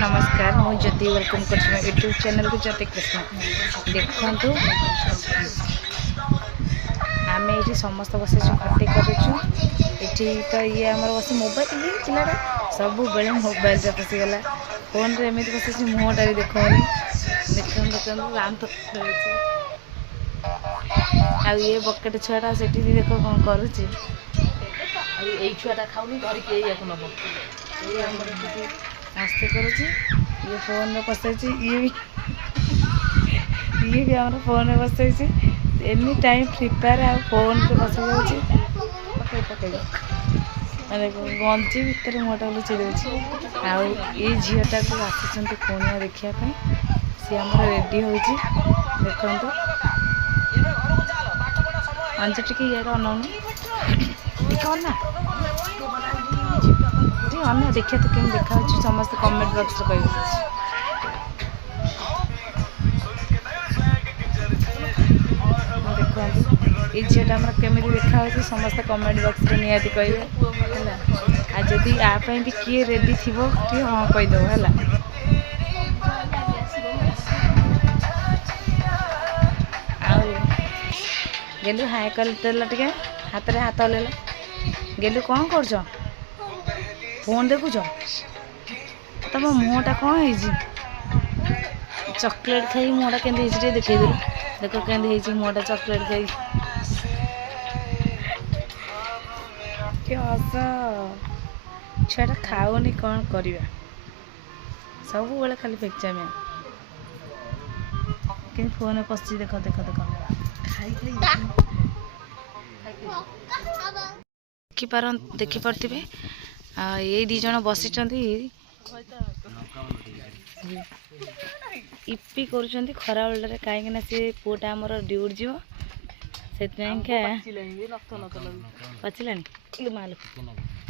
नमस्कार मु ज्योति वेलकम कर यूट्यूब चैनल को ज्योति कृष्ण देखु आम ये समस्त बस खटी करुचु तो ये आम बस मोबाइल ये पिलाटा सब बेले मोबाइल से पशिगला फोन रे एमती बस मुहटा भी देखनी देखते राम आ ये बकेट छुआटा से देख कौन करुच्ची छुआटा खाऊनी धरिकी नब मस्ती करुच्ची ये फोन में पसैची ये भी आम फोन में बसैची एनी टाइम फ्री फायर आ फोन में बस पकई पकई मैंने गंजी भितर मुहटा लुचि दूसरी आउ ये झीटा को आसुँच पुणिया देखापी सी आम रेडी हो देखु अंज टी ये अनौनी अना अना देखिए तो कमी देखा समस्त कमेंट बॉक्स कह देखते ये झीटा आम केमी देखा समस्त कमेंट बॉक्स निहाती कहे है जदि यापाई भी किए रेडी थी हाँ कहीदेव है गेलु हाय कर टे हाथ में हाथ हल गेलु कौन कर फोन देखुच तुम मुहटा कौन है चॉकलेट खाई मुहटा के देखदेलु देख के मुहटा चॉकलेट खाई हस छुआटा खाऊनी कौन करवा सब बेले खाली फेक्चामिया कि फोन में पशि देख देख देख देखिपे ये दी जन बसी इपी कर खरा बेल कहीं सी पुटा आमर ड्यूट जीव से पचिला माल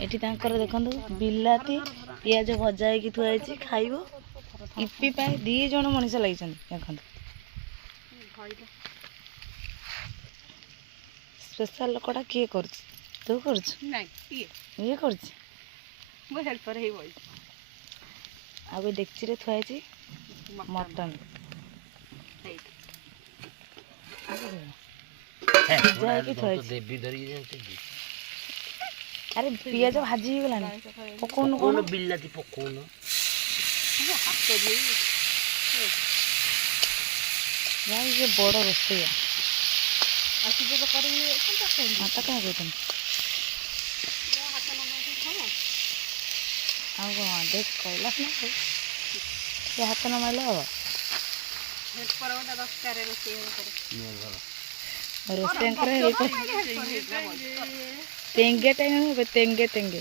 ये देखो बिलाती पिज भजा हो थुआई खाइब इपी दी जन मनीष लगी देखो स्पेशल लोकटा किए कर तू कर हेल्पर आ डेक्ची रे थुआई मटन अरे पिज भाजी गला पकौन कौन बिलाती पकौन ये बड़ रोसैया हाथ क्या कहते देख कैलाश ना ये हाथ न मारे हम तेंगे टाइम तेंगे तेंगे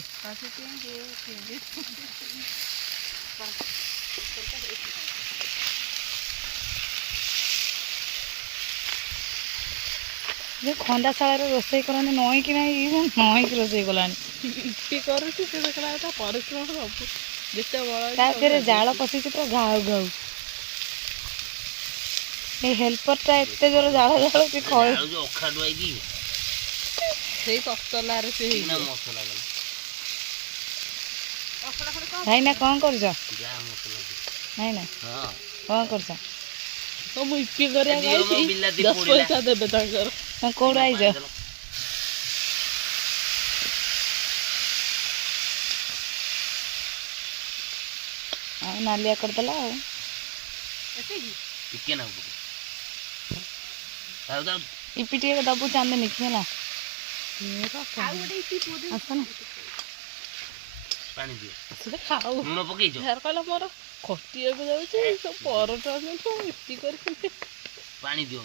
जो खंडाशाला रोसई करनी नई कि नई कि रोसई कलानी परिश्रम जाल पशि पूरा घाऊ घाऊ ये हेल्परटा एत जोर जाल जाल से भाईना कौन कर भाईना कौन कर पैसा देवे कौड़ आईज नालिया करदेला इपी टे दबु चांद निकी है कहला मोर खटी परटा पानी दियो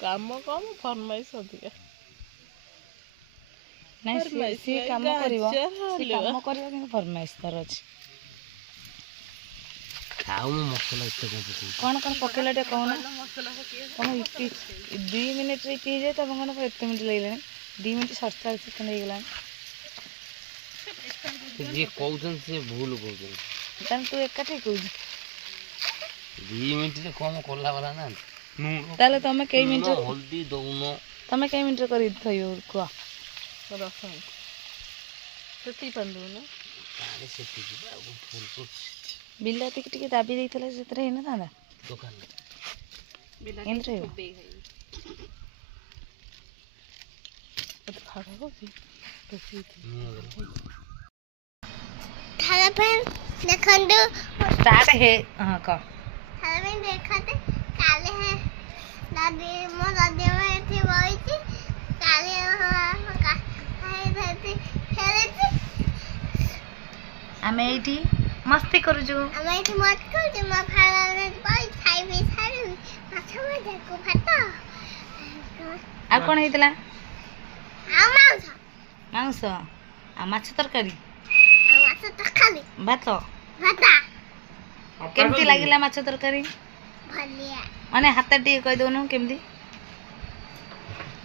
काम कम फरमाइश अधिका नहीं सी काम कर फरमाइश तार अच्छी खाऊ मसला कौन कौन पकेला टे कहना कौन इपी 2 मिनट रे पी जाए तब कौन एत मिनट लगे 2 मिनट 47 सेकेंड हो गला जी कहउछन से भूल कहउछन तू एकाठी कहू 2 मिनट रे कम कोला वाला ना ताले तमे कई मिनट हल्दी दउनो तमे कई मिनट कर थयो कुआ 10 मिनट ସେତିକି ପାଣି ଦେଉନ ପାଣି ସେତିକି ବା ଆଉ ଫୁଲ କରୁଛି ବିଲାତିକି ଟିକେ ଦାବି ଦେଇଥିଲା ସେଥିରେ ହେଇନଥାନ୍ତା ଦୋକାନରେ ଏମିତି ରହିବ ଖାଡ଼ ହଉଛି ଦେଖନ୍ତୁ ଷ୍ଟାର୍ଟ ହେ ହଁ କହ ଦେଖନ୍ତୁ କାଲି ଦାଦି ମୋ ଦାଦି ଏଠି ବଇଛି କାଲି ଖେଳିଛି ଆମେ ଏଇଠି ମସ୍ତି କରୁଛୁ ଆମେ ଏଠି ମତ କରୁଛୁ ମୋ ଭାଇ ବଇ ଖାଇବି ଖାଇବି ମାଛ ଭଜାକୁ ଭାତ ଆଉ କ'ଣ ହେଇଥିଲା ଆଉ ମାଂସ ମାଂସ ଆଉ ମାଛ ତରକାରୀ ଆଉ ମାଛ ତରକାରୀ ଭାତ ଭାତ କେମିତି ଲାଗିଲା ମାଛ ତରକାରୀ ଭଲିଆ ମାନେ ହାତ ଟିକେ କହିଦେଉନୁ କେମିତି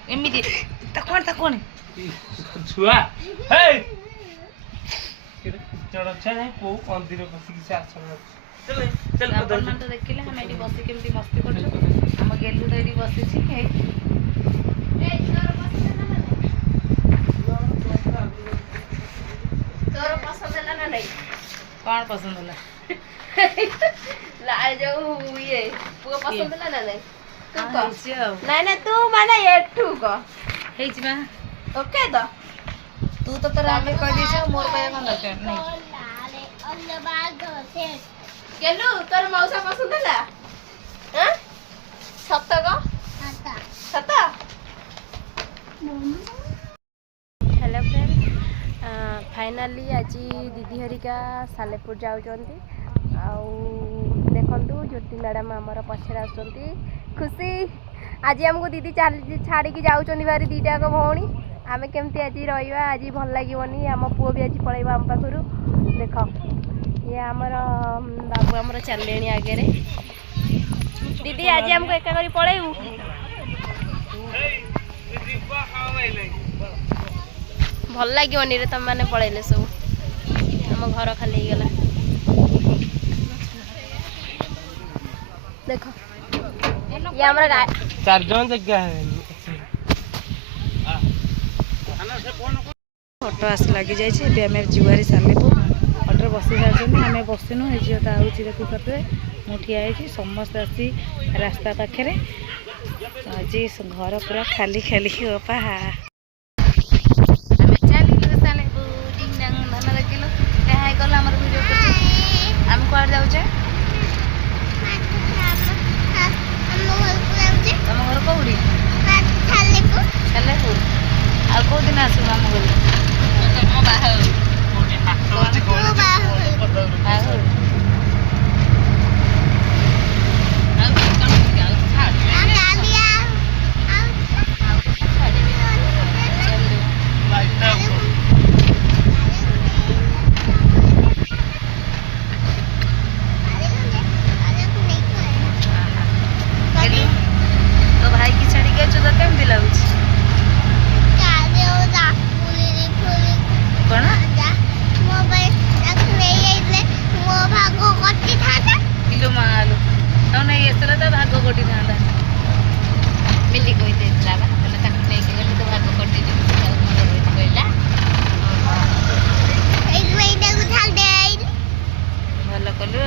ଏମିତି ତାକୁ ଆଣେ ଛୁଆ ହେଇ ଚଢ ଛୁଆ କୋଉ ମନ୍ଦିର ବସିକି ସେ ଆସନ ଆପଣମାନେ ତ ଦେଖିଲେ ଆମେ ଏଠି ବସି କେମିତି ମସ୍ତି କରୁଛୁ ଆମ ଗେଲୁ ତ ଏଠି ବସିଛି ହେଇ ତୋର ପସନ୍ଦ ହେଲା ନା ନାଇଁ କ'ଣ ପସନ୍ଦ ହେଲା ଯୋଉ ଇଏ ପୁଅ ପସନ୍ଦ ହେଲା ନା ନାଇଁ ତୁ କହ ହେଇଛି ଆଉ ନାଇଁ ନାଇଁ ତୁ ମାନେ ଏଠୁ କହ ହେଇଛି ବା ଓକେ ତ ତୁ ତ ତୋର ଆମେ କହିଦେଇଛୁ ମୋର କହିବା କ'ଣ ଦରକାର ନାଇଁ କେଲୁ ତୋର ମଉସା ପସନ୍ଦ ହେଲା ସତ କହ ସତ हेलो फ्रेंड्स फाइनाली आज दीदी हरिका सालेपुर जाऊँगी आउ देखु ज्योति मैडम आमर पछे आसुँच खुशी आज आमको दीदी छाड़ी जाऊँगी बारी दीटाक भौणी आम केमती आज रहा आज भल लगे आम पुओ भी आज पलैब आम पाखु देख ये आमर बाबू आमर चले आगे दीदी आज आमको एका कर पलैबू भल लगे रे तुम मैंने पलैले सब आम घर खाली गला देख ये हमारा चार जन जगह है ଅଟୋ ଆସି ଲାଗି ଯାଇଛି ଏବେ ଆମେ ଯିବାରି ସାଲେପୁର ଅଟୋରେ ବସି ସାରିଛନ୍ତି ଆମେ ବସିନୁ ଏ ଝିଅଟା ହେଉଛି ଦେଖିପାରୁଥିବେ ମୁଁ ଠିଆ ହେଇଛି ସମସ୍ତେ ଆସି ରାସ୍ତା ପାଖରେ ଆଜି ଘର ପୁରା ଖାଲି ଖାଲି ବାପା ଆମେ ଚାଲିଲୁ ସାଲେପୁର ଡିଙ୍ଗ ଡାଙ୍ଗ ଧାନ ଦେଖିଲୁ ଏହା ହେଇଗଲା ଆମର ଭିଡ଼ିଓ କରୁଛୁ ଆମେ କୁଆଡ଼େ ଯାଉଛେ ତମ ଘର କୋଉଠି ସାଲେପୁର ଆଉ କେଉଁ ଦିନ ଆସିବୁ ଆମ ଘରକୁ तो भाई की छाड़ी के तो केमती लगुच कौन किलो मालू तो नहीं आसला तो भाग कटी था मिली कही देला बा बोले ताक नहीं गली तो भाग कटी दे मन रोहित कहला भल कलु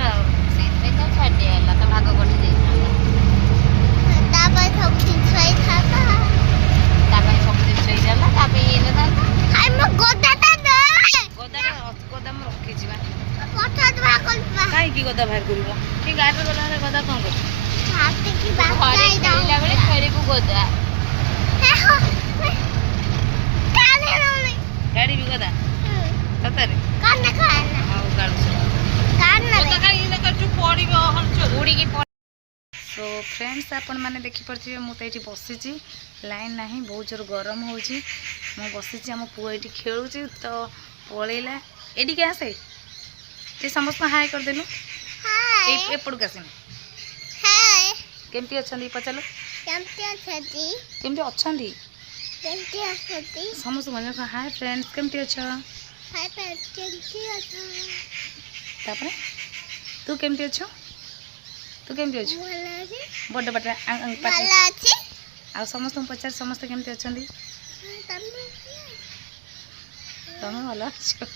से तो छाड़ दिला तो भाग कटी दे सब दिन सही जाला गोदाम रखी कहीं गदा बाहर कर गाड़ी गला गदा कौन कर खेलू गोदा गाड़ी भी गदा सତରେ सो फ्रेंड्स आपण मैंने देखिपे मुझे ये बसी लाइन ना बहुत जोर गरम हो बसी आम पुआ ये खेलुची तो पलैला एडिके आसे ये समस्त हाय करदेलु एपड़क आसनी केमती अच्छा पचार केमती अच्छा समस्त हाय फ्रेंड्स केमती अच्छा तापर तू केमती अच्छो तू केमती अच्छु बड़ बड़ा आ समस्त पचार समस्त केमती अच्छा तो ତମେ ଭଲ ଅଛ?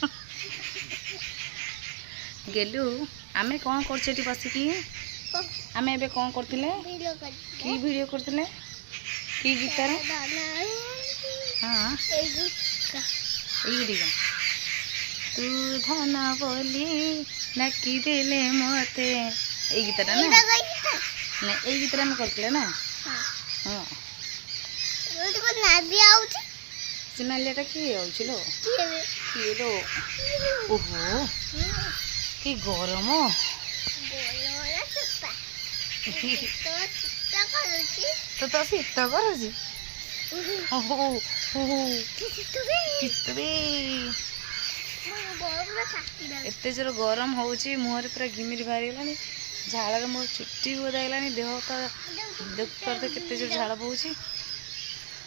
ଗେଲୁ ଆମେ କ'ଣ କରୁଛୁ ଏଠି ବସିକି? ଆମେ ଏବେ କ'ଣ କରୁଥିଲେ? କି ଭିଡ଼ିଓ କରୁଥିଲେ? କି ଗୀତର? ହଁ ଏଇଗୁଡ଼ିକ ତୁ ଧନ ବୋଲି ଡାକି ଦେଲେ ମତେ, ଏଇ ଗୀତଟା ନା? ନା ଏଇ ଗୀତଟା ଆମେ କରୁଥିଲେ ନା? ହଁ ସେ ନାଲିଆଟା କିଏ ଆଉଛି ଲୋ? କିଏ ଲୋ? ଓହୋ କି ଗରମ! ତ ଶୀତ କରୁଛି। ଓହୋ ଓହୋ ଶୀତରେ ଏତେ ଜୋର ଗରମ ହେଉଛି, ମୁହଁରେ ପୁରା ଘିମିରି ବାହାରିଗଲାଣି, ଝାଳରେ ମୋର ଚୁଟି ଓଦା ହେଇଗଲାଣି, ଦେହ ତ ଦେଖ କେତେ ଜୋର ଝାଳ ବହୁଛି।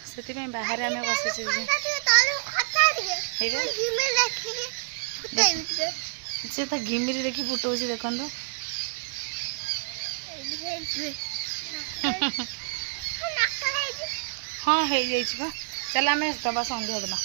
ସେଥିପାଇଁ ବାହାରେ ଆମେ ବସିଛୁ। ସେ ତା ଘିମିରି ଦେଖି ଫୁଟଉଛି ଦେଖନ୍ତୁ। ହଁ ହେଇଯାଇଛି ବା। ଚାଲ ଆମେ ଦବା ସନ୍ଧ୍ୟା ଦେବା।